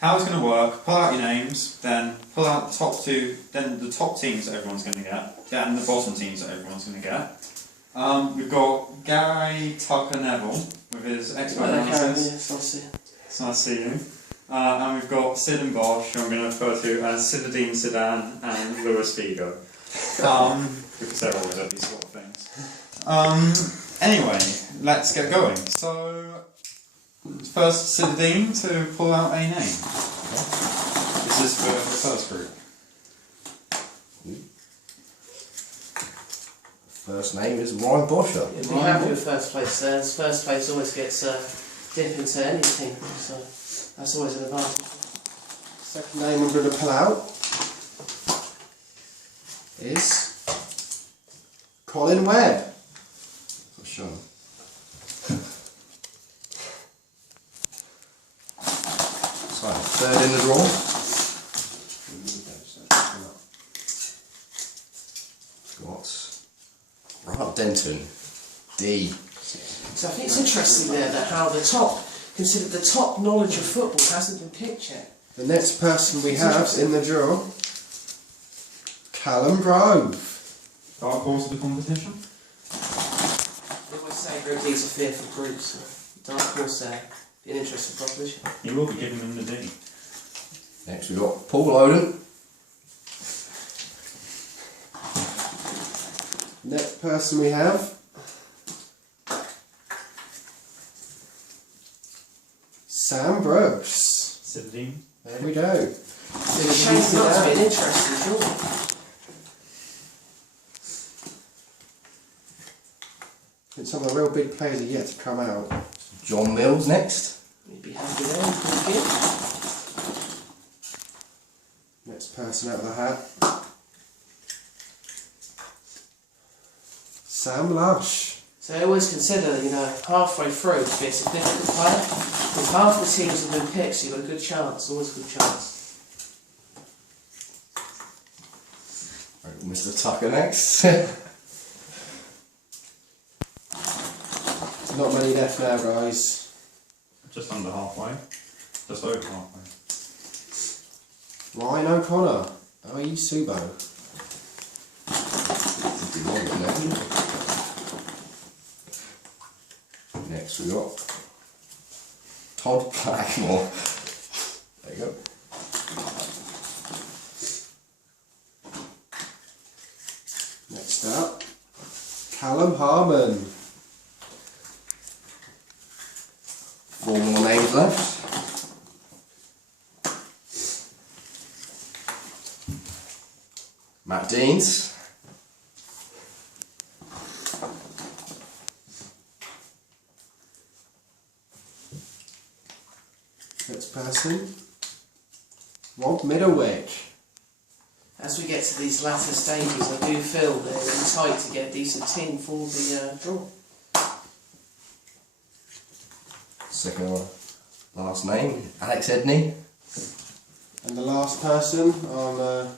how it's going to work, pull out your names, then pull out the top two, then the top teams that everyone's going to get, then the bottom teams that everyone's going to get. We've got Gary Tucker Neville with his expert analysis. It's nice to see you. And we've got Sid and Bosch, who I'm going to refer to as Zinedine Zidane and Luis Figo. Because they're always at these sort of things. Anyway, let's get going. So, first Zinedine to pull out a name. This is for the first group. First name is Ryan Boscher. Yeah, we have your first place there. First place always gets dip into any team, so that's always an advantage. Second name I'm going to pull out is Colin Webb. For sure. So, third in the draw. Got Grant Denton, D. So I think it's interesting there that how the top, considered the top knowledge of football, hasn't been picked yet. The next person we have in the draw, Callum Grove. Dark horse of the competition? We always say Group D's are fearful groups, so dark horse there. Be an interesting proposition. You will be giving them the D. Next we've got Paul Oden. Next person we have, Sam Brooks. Zinedine. There we go. It's a shame not to be an interesting draw. I think some of the real big players are yet to come out. John Mills next. You'd be happy there, thank you. Next person out of the hat. Sam Lush. So I always consider, halfway through to be a significant player. If half the teams have been picked, so you've got a good chance, always a good chance. Right, Mr. Tucker next. Not many left now, guys. Just under halfway. Just over halfway. Ryan O'Connor. Are you Subo? Next we got Todd Blackmore. There you go. Next up, Callum Harmon. Four more names left. Matt Deans. Next person, Rob Middlewick. As we get to these latter stages, I do feel that it's tight to get a decent team for the draw. Second one, last name, Alex Edney. And the last person, I'm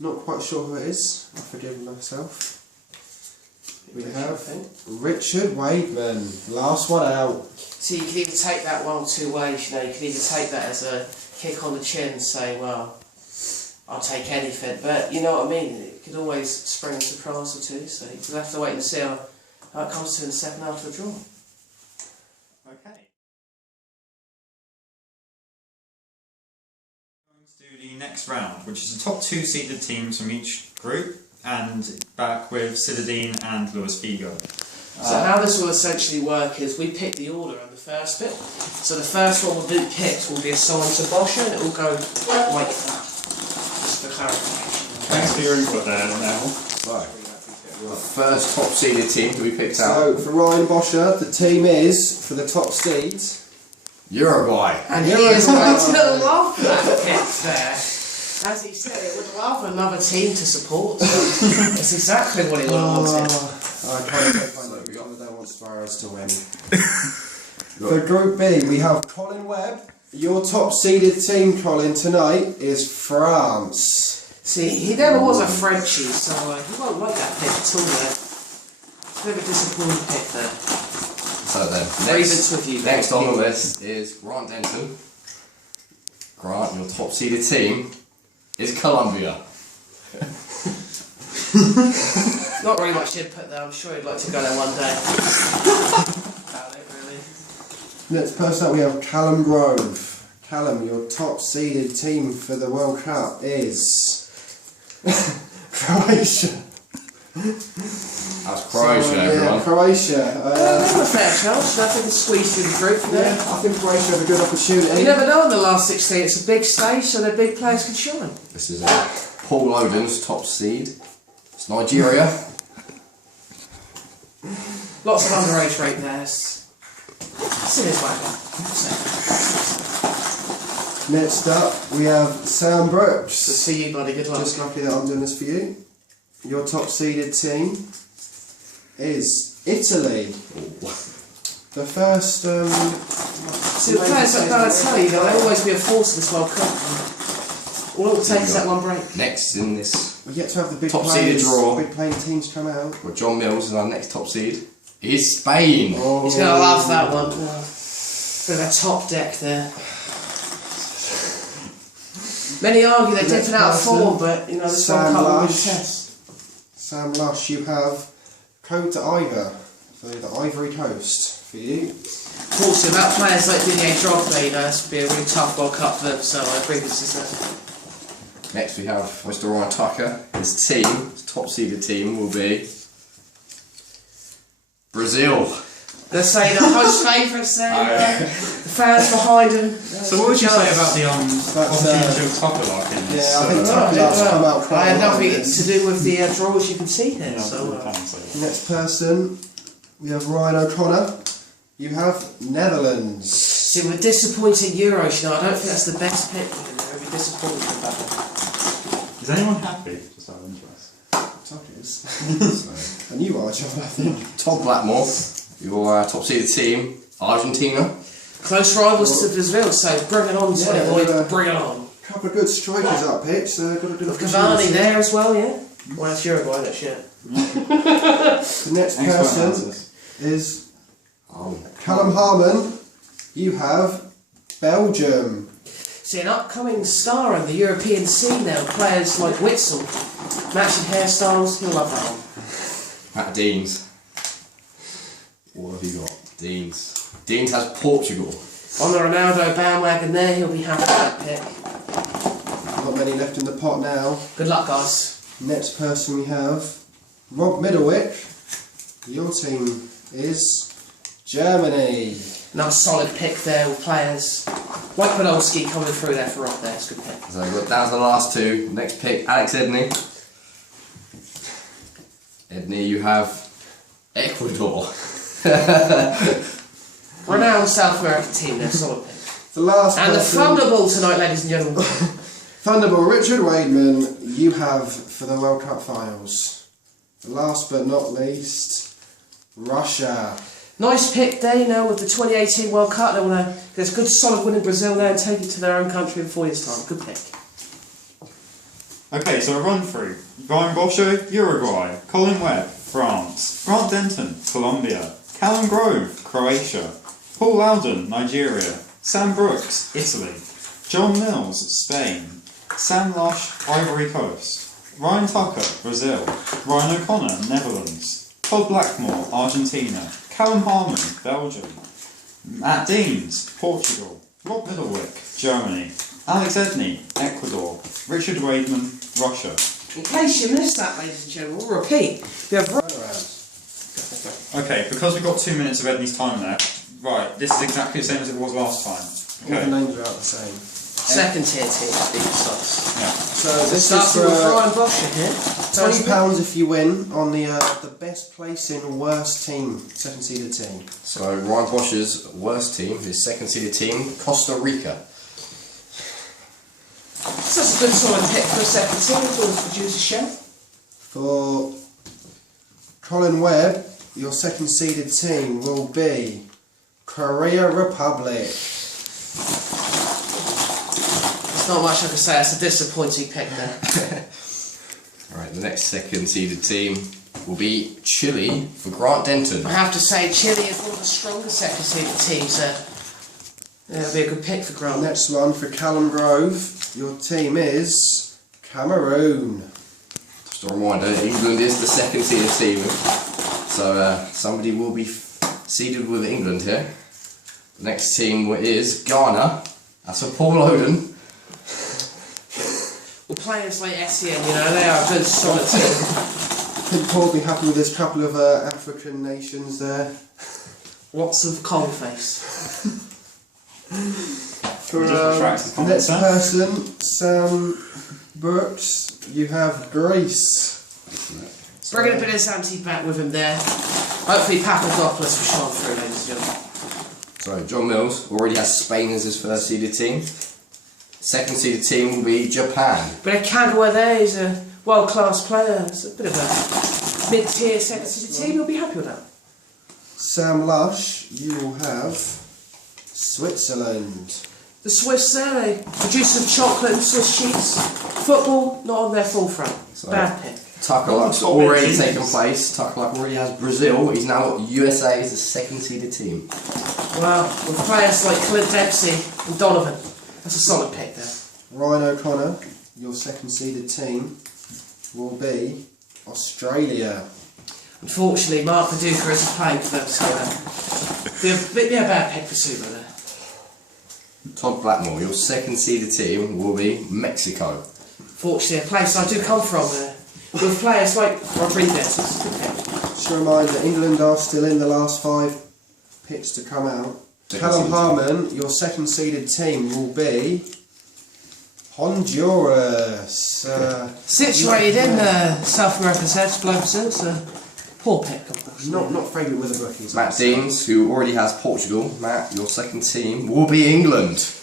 not quite sure who it is, I forgive myself. We have Richard Wademan, last one out. So you can either take that one or two ways, you can either take that as a kick on the chin and say, well, I'll take anything, but you know what I mean, it could always spring a surprise or two, so you'll have to wait and see how it comes to in the second half of the draw. Okay. Going to do the next round, which is the top two seeded teams from each group, and back with Zinedine and Luis Figo. So how this will essentially work is we pick the order on the first bit. So the first one will be picked will be assigned to Boscher and it will go like that. Just for clarification. Thanks for your input there, Nell. So, the first top seeded team to be picked out. So for Ryan Boscher, the team is, for the top seeds, Uruguay. And he is going to love that pick there. As he said, it would love another team to support, so it's exactly what he would have wanted. I can't find it. I don't want Suarez to win. For Group B, we have Colin Webb. Your top seeded team, Colin, tonight is France. See, he never was a Frenchie, so he won't like that pick at all there. It's a bit of a disappointing pick there. So then, next on the list is Grant Denton. Grant, your top seeded team is Colombia. Not really much input there. I'm sure he'd like to go there one day. About it, really. Next person up we have Callum Grove. Callum, your top seeded team for the World Cup is Croatia. That's Croatia, everyone. Yeah, Croatia. They have a fair chance. I think they squeezed through the group there. Yeah, I think Croatia have a good opportunity. You never know in the last 16. It's a big stage, so their big players can shine. This is Paul Odin's top seed. It's Nigeria. Lots of underage rate there. Serious way. Next up, we have Sam To Brooks. see you, buddy. Good luck. Just lucky that I'm doing this for you. Your top seeded team is Italy. The first. See, the players that I tell you, they'll always be a force in this World Cup. All it will take is that one break. Next in this We get to have the big top seeded draw, big playing teams come out. where John Mills is our next top seed, is Spain. Oh. He's going to love that one. Bit of a top deck there. Many argue they're dipping out of form, but you know, this World Cup will be a test. Sam Lush, you have Côte d'Ivoire, so the Ivory Coast for you. Talking about players like Didier Drogba, you know, this would be a really tough World Cup for them, so I agree with this. Next we have Mr. Ryan Tucker. His team, his top seeded team, will be Brazil. They're saying the host favourites there, the fans behind them. So what would you say about the opportunity of Tucker like in this? Yeah, I think Tucker's come out I quite had well nothing in this. to do with the draw, as you can see here. Yeah, So, Next person, we have Ryan O'Connor. You have Netherlands. see, with disappointing Euros, you know, I don't think that's the best pick. I'd be disappointed with that one. Is anyone happy? Just out of interest. Tuckers. And you are, John, I think. Tom Blackmore, your top seeded team, Argentina. Close rivals to Brazil, so bring it on, Sonny Yeah, boy, bring it on. A couple of good strikers up picked, so got to do it. Cavani there as well, yeah? Well, that's Uruguay, that's shit. The next person is Callum Harmon. You have Belgium. See, an upcoming star in the European scene now, players like Witzel, matching hairstyles, you'll love that one. Matt Deans. What have you got? Deans. Deans has Portugal. On the Ronaldo bandwagon there, he'll be happy with that pick. Not many left in the pot now. Good luck, guys. Next person we have Rob Middlewick. Your team is Germany. Another solid pick there with players. Like Podolski coming through there for Rob there, it's a good pick. So that was the last two. Next pick, Alex Edney. Edney, you have Ecuador. Ronaldo South American team there, solid pick. The last And the person, Thunderbolt tonight, ladies and gentlemen. Thunderball Richard Wademan, you have for the World Cup finals. Last but not least, Russia. Nice pick there, you know, with the 2018 World Cup. They want to get a good solid win in Brazil there and take it to their own country in 4 years' time. Good pick. Okay, so a run through. Ryan Boscher, Uruguay. Colin Webb, France. Grant Denton, Colombia. Callum Grove, Croatia. Paul Loudon, Nigeria. Sam Brooks, Italy. John Mills, Spain. Sam Lush, Ivory Coast. Ryan Tucker, Brazil. Ryan O'Connor, Netherlands. Todd Blackmore, Argentina. Callum Harmon, Belgium. Matt Deans, Portugal. Rob Middlewick, Germany. Alex Edney, Ecuador. Richard Wademan, Russia. In case you missed that, ladies and gentlemen, we'll repeat. We have Okay, because we've got 2 minutes of Edney's time left, right, this is exactly the same as it was last time. All Okay. the names are out the same. second tier team, big stars. Yeah. So this is Starting for with Ryan Boscher here. £20 if you win on the best placing worst team, second seeded team. So Ryan Bosch's worst team, his second seeded team, Costa Rica. So that's a good solid pick for a second team. It's always produce a show. For Colin Webb, your second seeded team will be Korea Republic. There's not much I can say. That's a disappointing pick there. Alright, the next second seeded team will be Chile for Grant Denton. I have to say, Chile is one of the stronger second seeded teams. Yeah, it'll be a good pick for Grant. Next one for Callum Grove. Your team is Cameroon. Just a reminder, England is the second seeded team, so somebody will be seeded with England here. The next team is Ghana. That's for Paul Oden. Well, players like SEN, you know, they are a good solid team. I think Paul will be happy with this couple of African nations there. Lots of cold face. For the next person, Sam Brooks, you have Greece. Bringing a bit of Santi back with him there. Hopefully Papadopoulos will shine through, ladies and gentlemen. So John Mills already has Spain as his first seeded team. Second seeded team will be Japan. But Kagawa there is a world-class player. It's a bit of a mid-tier second seeded team. You'll be happy with that. Sam Lush, you will have Switzerland. The Swiss there, they produce some chocolate and Swiss cheese. Football, not on their forefront. So, bad pick. Tucker Luck's already taken place. Tucker Luck already has Brazil. He's now got USA as the second seeded team. Well, with players like Clint Dempsey and Donovan, that's a solid pick there. Ryan O'Connor, your second seeded team will be Australia. Unfortunately, Mark Paducah isn't playing for them, so be a bad pick for Suba there. Todd Blackmore, your second seeded team will be Mexico. Fortunately, a place I do come from, with players like Rodriguez. Just a reminder, England are still in the last 5 picks to come out. Callum Harmon, your second seeded team will be Honduras. Situated in South America's head, below Brazil, so poor pick. Not favourite with the bookies. Matt Deans, who already has Portugal. Matt, your second team will be England.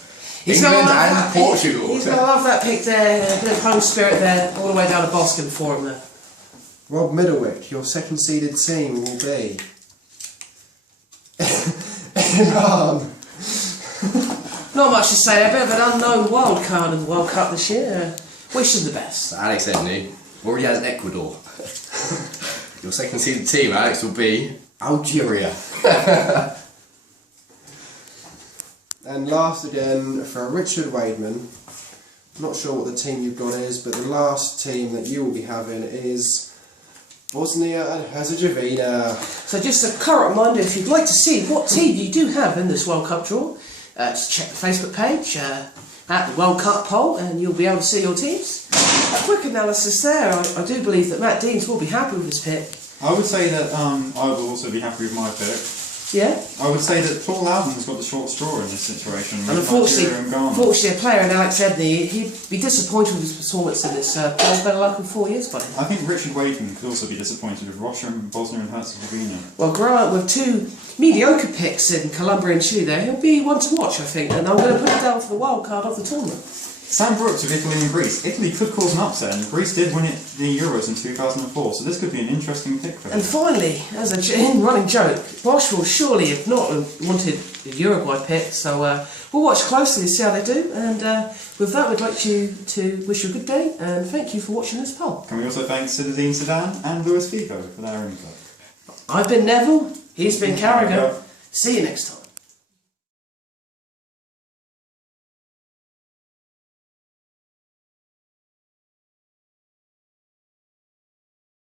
England and Portugal. He's going to love that pick there, a bit of home spirit there, all the way down to Boston for him there. Rob Middlewick, your second seeded team will be Iran. Not much to say, a bit of an unknown wild card in the World Cup this year. Wish him the best. So Alex Edney already has Ecuador. Your second seeded team, Alex, will be Algeria. And last again for Richard Wademan. Not sure what the team you've got is, but the last team that you will be having is Bosnia and Herzegovina. So just a current reminder, if you'd like to see what team you do have in this World Cup draw, just check the Facebook page at the World Cup poll and you'll be able to see your teams. A quick analysis there, I do believe that Matt Deans will be happy with his pick. I would say that I will also be happy with my pick. Yeah? I would say that Paul Loudon's got the short straw in this situation. And unfortunately, a player in Alex Edney, he'd be disappointed with his performance in this. Players better luck in 4 years, buddy. I think Richard Wademan could also be disappointed with Russia and Bosnia and Herzegovina. Well, Grant, with 2 mediocre picks in Colombia and Chile there, he'll be one to watch, I think, and I'm going to put him down for the wild card of the tournament. Sam Brooks with Italy and Greece. Italy could cause an upset, and Greece did win it the Euros in 2004, so this could be an interesting pick for him. And finally, as a running joke, Bosch will surely have not wanted the Uruguay pick, so we'll watch closely and see how they do. And with that, we'd like to wish you a good day, and thank you for watching this poll. Can we also thank Zinedine Zidane and Luis Figo for their input? I've been Neville, he's been Carragher. See you next time.